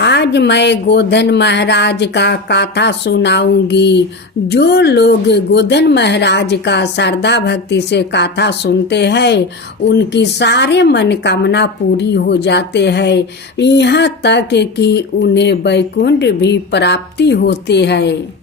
आज मैं गोधन महाराज का कथा सुनाऊंगी। जो लोग गोधन महाराज का श्रद्धा भक्ति से कथा सुनते हैं उनकी सारे मनोकामना पूरी हो जाते हैं, यहाँ तक कि उन्हें वैकुंठ भी प्राप्ति होते हैं।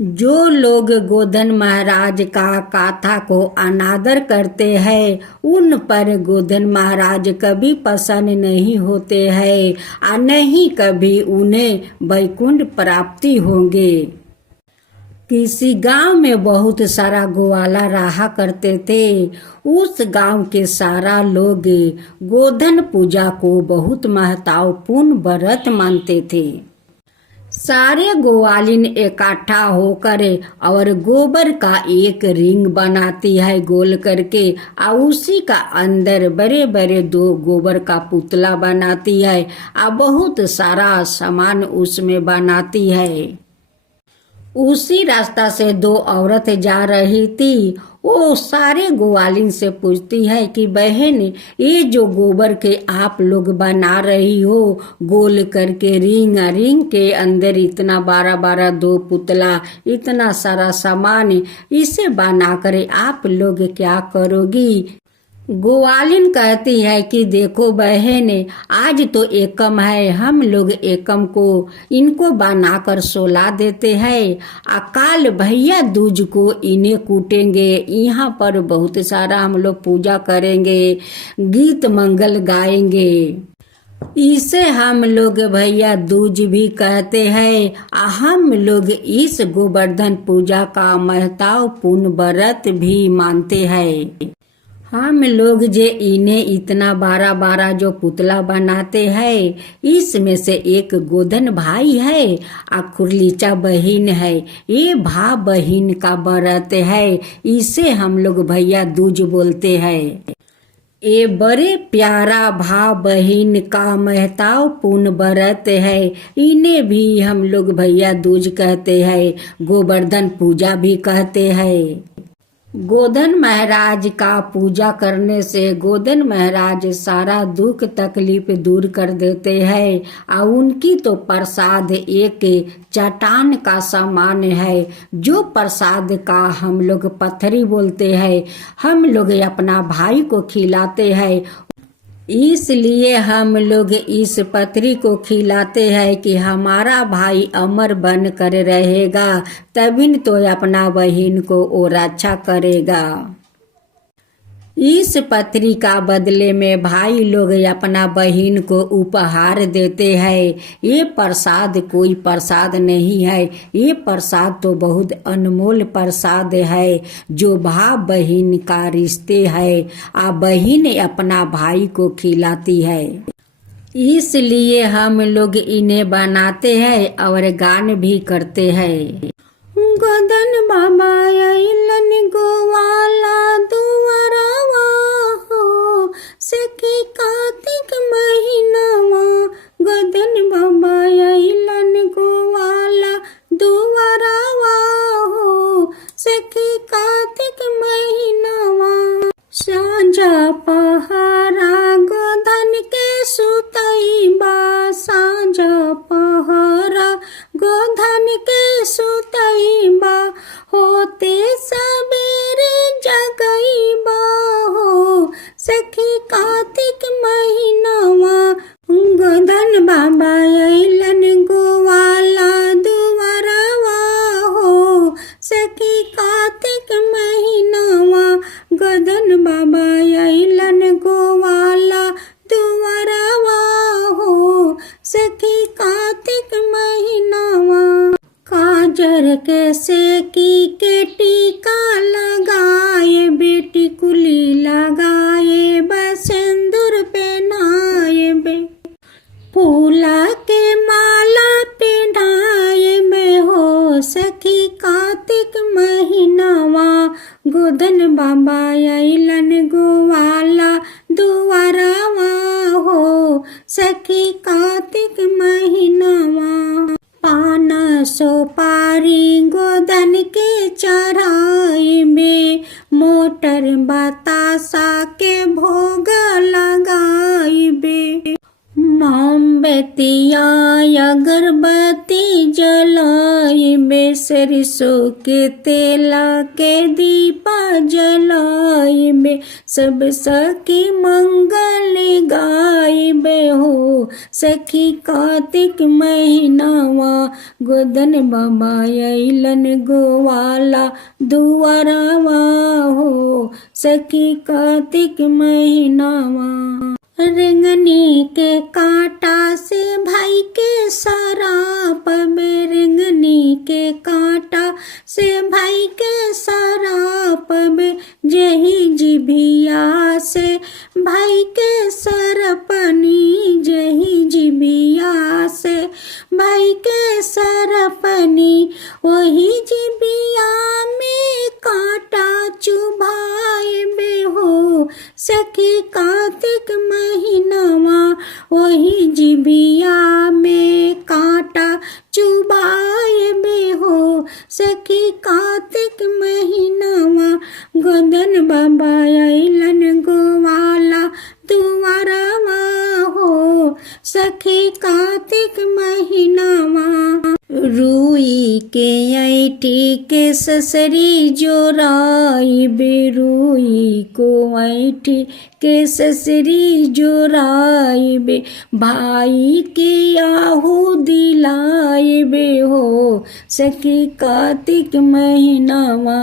जो लोग गोधन महाराज का कथा को अनादर करते हैं उन पर गोधन महाराज कभी प्रसन्न नहीं होते हैं और नहीं कभी उन्हें वैकुंठ प्राप्ति होंगे। किसी गांव में बहुत सारा ग्वाला रहा करते थे। उस गांव के सारा लोग गोधन पूजा को बहुत महत्वपूर्ण व्रत मानते थे। सारे ग्वालिन इकट्ठा होकर और गोबर का एक रिंग बनाती है गोल करके, और उसी का अंदर बड़े बड़े 2 गोबर का पुतला बनाती है और बहुत सारा सामान उसमें बनाती है। उसी रास्ता से 2 औरत जा रही थी। वो सारे ग्वालिन से पूछती है कि बहन, ये जो गोबर के आप लोग बना रही हो गोल करके रिंग के अंदर इतना 12 2 पुतला, इतना सारा सामान, इसे बना कर आप लोग क्या करोगी? ग्वालिन कहती है कि देखो बहन, आज तो एकम है, हम लोग एकम को इनको बनाकर सोला देते हैं। अकाल भैया दूज को इन्हें कूटेंगे, यहाँ पर बहुत सारा हम लोग पूजा करेंगे, गीत मंगल गाएंगे। इसे हम लोग भैया दूज भी कहते हैं। हम लोग इस गोवर्धन पूजा का महत्वपूर्ण व्रत भी मानते हैं। हम लोग जे इन्हें इतना 12 जो पुतला बनाते हैं, इसमें से एक गोधन भाई है और खुरलीचा बहिन है। ये भाव बहिन का व्रत है, इसे हम लोग भैया दूज बोलते हैं। ये बड़े प्यारा भाव बहिन का महत्वपूर्ण व्रत है। इन्हें भी हम लोग भैया दूज कहते हैं, गोवर्धन पूजा भी कहते हैं। गोधन महाराज का पूजा करने से गोधन महाराज सारा दुख तकलीफ दूर कर देते हैं और उनकी तो प्रसाद एक चट्टान का समान है। जो प्रसाद का हम लोग पत्थरी बोलते हैं, हम लोग अपना भाई को खिलाते हैं। इसलिए हम लोग इस पत्री को खिलाते हैं कि हमारा भाई अमर बन कर रहेगा, तभी तो अपना बहन को वो रक्षा करेगा। इस पत्री का बदले में भाई लोग अपना बहन को उपहार देते हैं। ये प्रसाद कोई प्रसाद नहीं है, ये प्रसाद तो बहुत अनमोल प्रसाद है, जो भाई बहन का रिश्ते है आ बहन अपना भाई को खिलाती है। इसलिए हम लोग इन्हें बनाते हैं और गान भी करते हैं। गोधन बाबा अइलन गोवाला दुआरवा हो, सखी कार्तिक महीनावा। गोधन बाबा अइलन गोवाला दुआरवा हो, सखी कार्तिक महीनावा। साँझा पहरा गोधन के सुतइबा, साँझा पहरा गोधन के सुतइबा, होते सबेरे जगइबा हो, सखी कार्तिक महीनावा। गोधन बाबा अइलन गोवाला दुआरवा हो, सखी कार्तिक महीनावा। गोधन बाबा अइलन गोवाला दुआरवा हो, सखी कार्तिक महीनावा। काजर के सेकी के टीका लगाए, बेटी कुली लगाए, बसिंदूर पहनाए, फूला के माला पहनाए में हो, सखी कार्तिक महीनावा। गोधन बाबा अइलन गोवाला दुआरवा हो, सखी कार्तिक महीनावा। पान सुपारी गोधन के चढ़ाई में, मोटर बतासा के भोग लगाई बे। मोमबत्तिया अगरबत्ती जलाई बे, सरसों के तेला के दीपा जलाई बे, सब सखी मंगल गाई बे हो। सखी कार्तिक महीनावा गोदन बाबा अइलन गोवाला दुआरावा हो। सखी कार्तिक महीनावा रिंगनी के कांटा से भाई के सराप में, रिंगनी के कांटा से भाई के सराप में, जही जिभिया से भाई के सरपनी, जही जिभिया से भाई के सरपनी, वही जिभिया में कांटा चुभाए बे हो। सखी कार्तिक महीनावा वही जिभिया में कांटा चुभाए बे हो। सखी कार्तिक महीनावा गोदन बाबा अइलन गोवाला दुआरावा हो। सखी कार्तिक महीनावा रुई के ऐठी के ससरी जोराई बे, रुई को ऐठी के ससरी जोराई बे, भाई के आहू दिलाए बे हो। सखी कार्तिक महीनावा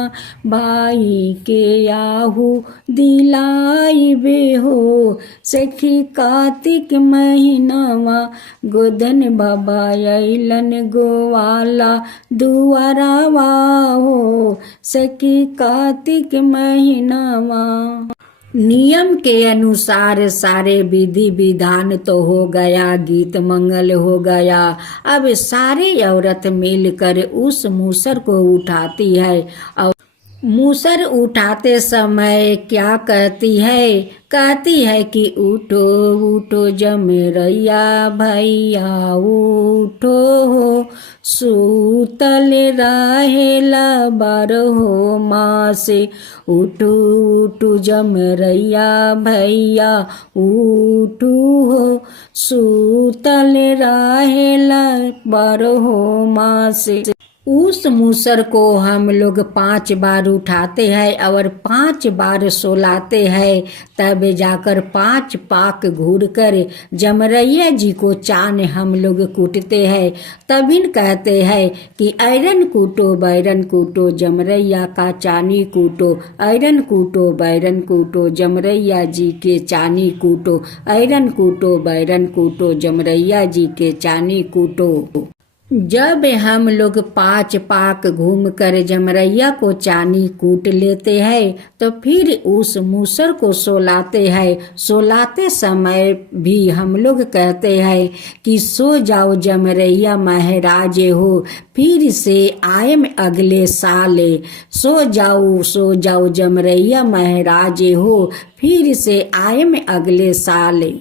भाई के आहू दिलाए बे हो। सखी कार्तिक महीनावा गोदन बाबा अइलन गोवाला दुआरावा हो। सखी कार्तिक महीनावा नियम के अनुसार सारे विधि विधान तो हो गया, गीत मंगल हो गया। अब सारे औरत मिलकर उस मूसर को उठाती है और मूसर उठाते समय क्या कहती है? कहती है कि उठो उठो जमरैया भैया उठो हो, सूतल रहेला बारहो मासे। उठो उठो जमरैया भैया उठो हो, सूतल रहेला बारहो मासे। उस मूसर को हम लोग 5 बार उठाते हैं और 5 बार सोलाते हैं, तब जाकर 5 पाक घूर कर जमरैया जी को चान हम लोग कूटते हैं। तभी कहते हैं कि ऐरन कूटो बैरन कूटो जमरैया का चानी कूटो, ऐरन कूटो बैरन कूटो जमरैया जी के चानी कूटो, ऐरन कूटो बैरन कूटो जमरैया जी के चानी कूटो। जब हम लोग 5 पाक घूम कर जमरैया को चानी कूट लेते हैं तो फिर उस मूसर को सोलाते हैं। सोलाते समय भी हम लोग कहते हैं कि सो जाओ जमरैया महाराज हो, फिर से आयम अगले साले। सो जाओ जमरैया महाराज हो, फिर से आयम अगले साले।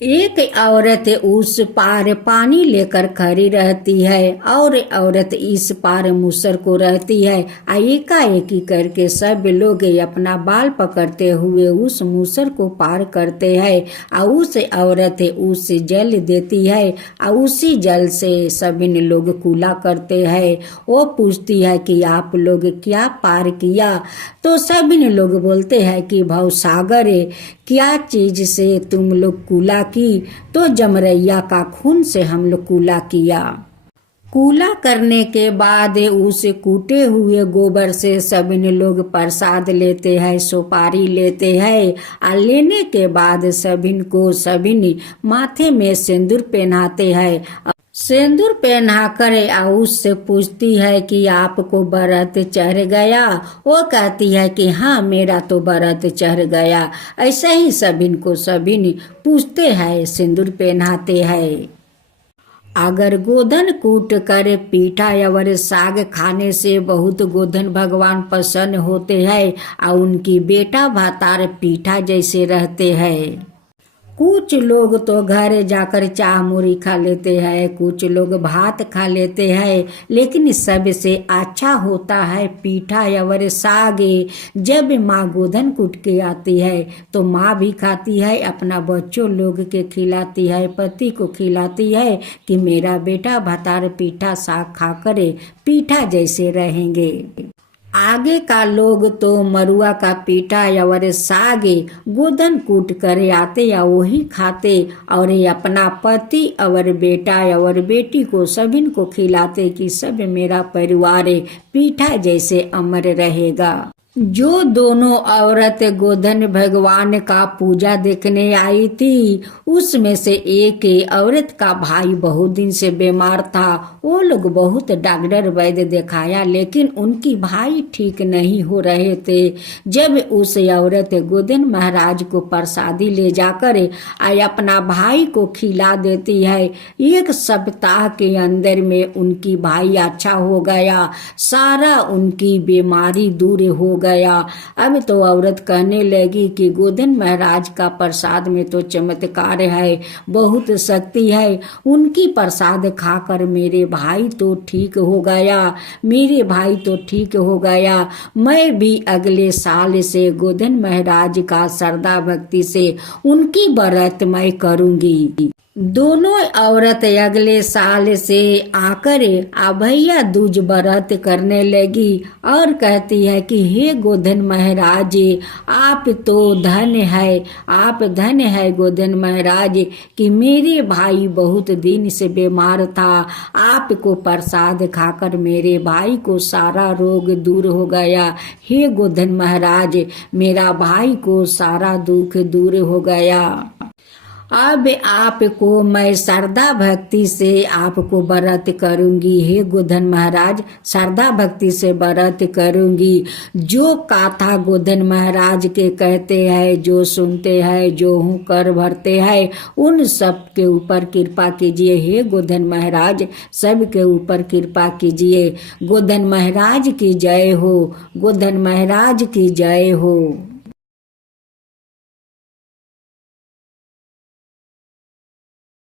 एक औरत उस पार पानी लेकर खड़ी रहती है और औरत इस पार मूसर को रहती है। एकाएकी करके सब लोग अपना बाल पकड़ते हुए उस मूसर को पार करते हैं और उस औरत उस जल देती है और उसी जल से सभी लोग कूला करते हैं। वो पूछती है कि आप लोग क्या पार किया? तो सभी लोग बोलते हैं कि भव सागर है, क्या चीज से तुम लोग कूला की? तो जमरैया का खून से हम लोग कूला किया। कूला करने के बाद उसे कूटे हुए गोबर से सभी लोग प्रसाद लेते हैं, सुपारी लेते हैं और लेने के बाद सभी माथे में सिंदूर पहनाते हैं। सिंदूर पहना कर उससे पूछती है कि आपको व्रत चढ़ गया? वो कहती है कि हाँ मेरा तो व्रत चढ़ गया। ऐसे ही सभी पूछते हैं, सिंदूर पहनाते हैं। अगर गोधन कूट कर पीठा और साग खाने से बहुत गोधन भगवान प्रसन्न होते हैं और उनकी बेटा भातार पीठा जैसे रहते हैं। कुछ लोग तो घर जाकर चाह मूढ़ी खा लेते हैं, कुछ लोग भात खा लेते हैं, लेकिन सबसे अच्छा होता है पीठा और साग। जब माँ गोधन कूट के आती है तो माँ भी खाती है, अपना बच्चों लोग के खिलाती है, पति को खिलाती है कि मेरा बेटा भतार पीठा साग खा करे पीठा जैसे रहेंगे। आगे का लोग तो मरुआ का पीठा और साग गोदन कूट कर आते या वही खाते और अपना पति और बेटा और बेटी को सभी को खिलाते कि सब मेरा परिवार पीठा जैसे अमर रहेगा। जो दोनों औरत गोधन भगवान का पूजा देखने आई थी, उसमें से एक औरत का भाई बहुत दिन से बीमार था। वो लोग बहुत डॉक्टर वैद्य दिखाया, लेकिन उनकी भाई ठीक नहीं हो रहे थे। जब उस औरत गोधन महाराज को प्रसादी ले जाकर अपना भाई को खिला देती है, एक सप्ताह के अंदर में उनकी भाई अच्छा हो गया, सारा उनकी बीमारी दूर हो गया। अब तो औरत कहने लगी कि गोधन महाराज का प्रसाद में तो चमत्कार है, बहुत शक्ति है, उनकी प्रसाद खाकर मेरे भाई तो ठीक हो गया, मेरे भाई तो ठीक हो गया। मैं भी अगले साल से गोधन महाराज का श्रद्धा भक्ति से उनकी व्रत मैं करूंगी। दोनों औरत अगले साल से आकर भैया दूज व्रत करने लगी और कहती है कि हे गोधन महाराज, आप तो धन है, आप धन है गोधन महाराज कि मेरे भाई बहुत दिन से बीमार था, आपको प्रसाद खाकर मेरे भाई को सारा रोग दूर हो गया। हे गोधन महाराज, मेरा भाई को सारा दुख दूर हो गया। अब आपको मैं श्रद्धा भक्ति से आपको व्रत करूंगी। हे गोधन महाराज, श्रद्धा भक्ति से व्रत करूंगी। जो गाथा गोधन महाराज के कहते हैं, जो सुनते हैं, जो हूँ कर भरते हैं, उन सब के ऊपर कृपा कीजिए। हे गोधन महाराज, सब के ऊपर कृपा कीजिए। गोधन महाराज की जय हो, गोधन महाराज की जय हो।